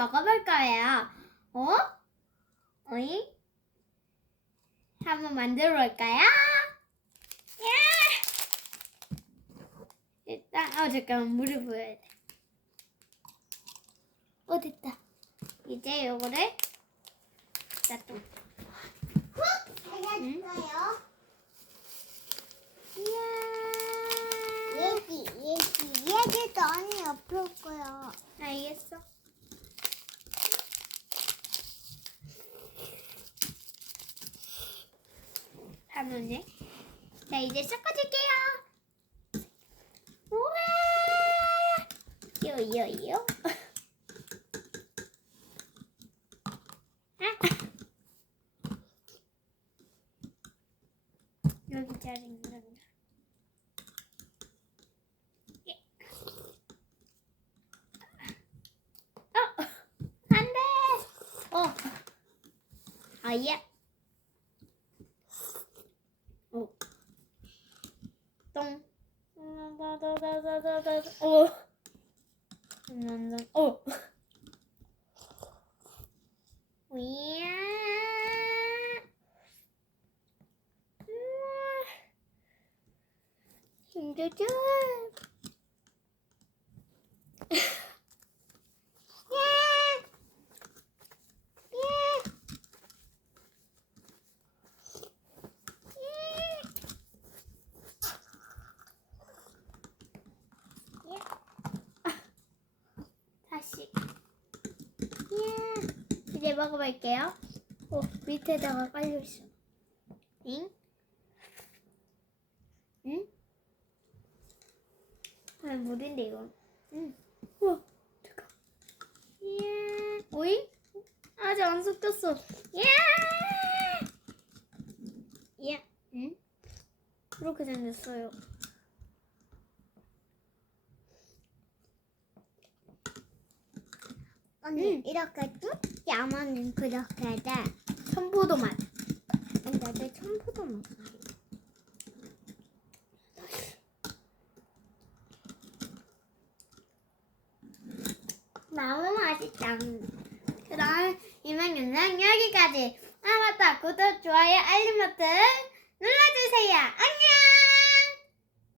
먹어볼 거예요. 어? 어이? 한번 만들어 볼까요? 야! 일단 잠깐만 물을 부어야 돼. 됐다. 이제 요거를 놔둬. 알았어요. 이야. 얘기도 언니 옆에 올 거야. 알겠어. 잠깐만요. 자, 이제 섞어줄게요. 우와! 요요요. 여기 짜증나. 안 돼. 예. 똥. 이야. 힘들죠? 다시. 이제 먹어볼게요. 밑에다가 깔려있어. 응? 응? 물인데 이거. 응. 우와, 잠깐. 이야. 오이? 아직 안 섞였어. 이야. 이야. 응? 이렇게 생겼어요. 언니 이렇게 뚝 야만은 그렇게 돼. 청포도 맛. 나도 청포도 먹어. 너무 맛있다. 그럼 이번 영상 여기까지. 맞다. 구독, 좋아요, 알림 버튼 눌러주세요. 안녕.